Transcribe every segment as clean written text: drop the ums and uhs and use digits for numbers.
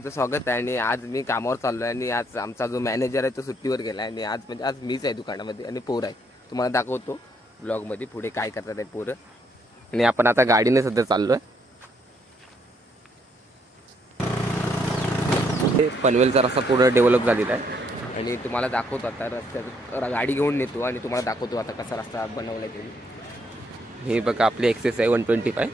तुमचं स्वागत आहे। आणि आज मी कामावर चाललोय आणि आज आमचा जो मॅनेजर आहे तो सुट्टीवर गेलाय आणि आज मीच आहे दुकानामध्ये आणि पोर आहे। तुम्हाला दाखवतो ब्लॉग मध्ये पुढे काय करतात आहे पोरं। आणि आपण आता गाडीने सध्या चाललोय। पनवेलचा रस्ता पूर्ण डेव्हलप झालेला आहे आणि तुम्हाला दाखवतो आता रस्त्यात गाडी घेऊन नेतो आणि तुम्हाला दाखवतो आता कसा रस्ता बनवलाय त्यांनी। हे बघा आपली एक्सेस आहे 125।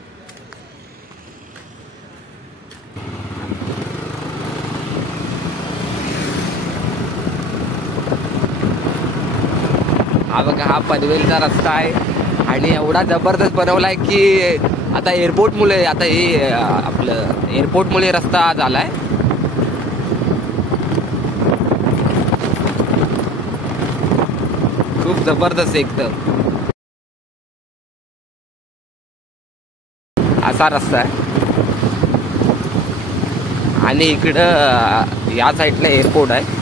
हा बघा हा पनवेलचा रस्ता आहे आणि एवढा जबरदस्त बनवलाय की आता एअरपोर्ट मुळे आता हे आपलं एअरपोर्ट मुळे रस्ता झालाय। खूप जबरदस्त एकदम असा रस्ता आहे आणि इकडं या साईडला एअरपोर्ट आहे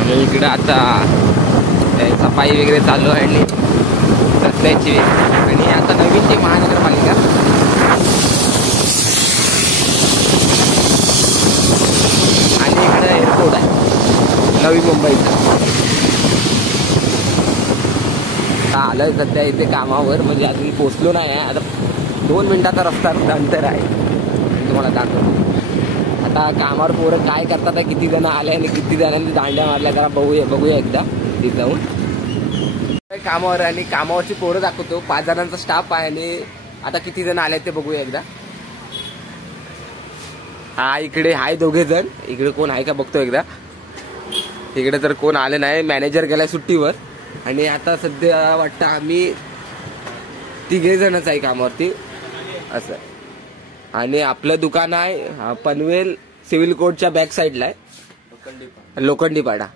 आणि इकडं आता सफाई वगैरे चालू आहे आणि रस्त्याची आणि आता नवीन जी महानगरपालिका आणि इकडं एअरपोर्ट आहे नवी मुंबईचा। आलोय सध्या इथे कामावर म्हणजे अजून पोहोचलो नाही आहे। आता 2 मिनिटाचा रस्ता अंतर आहे तुम्हाला दाखवतो। आता कामावर पोरं काय करतात आहे, किती जण आले आणि किती जणांनी दांड्या मारल्या जरा बघूया एकदा तिथे जाऊन। कामावर आणि कामावरची पोरं दाखवतो 5 जणांचा स्टाफ आहे आणि आता किती जण आले ते बघूया एकदा। हा इकडे हाय 2 जण, इकडे कोण आहे का बघतो एकदा। इकडे तर कोण आले नाही, मॅनेजर गेलाय सुट्टीवर आणि आता सध्या वाटतं आम्ही 3 जणच आहे कामावरती असं। आणि आपलं दुकान आहे पनवेल सिव्हिल कोर्टच्या बॅक साईडला आहे लोखंडी पाडा।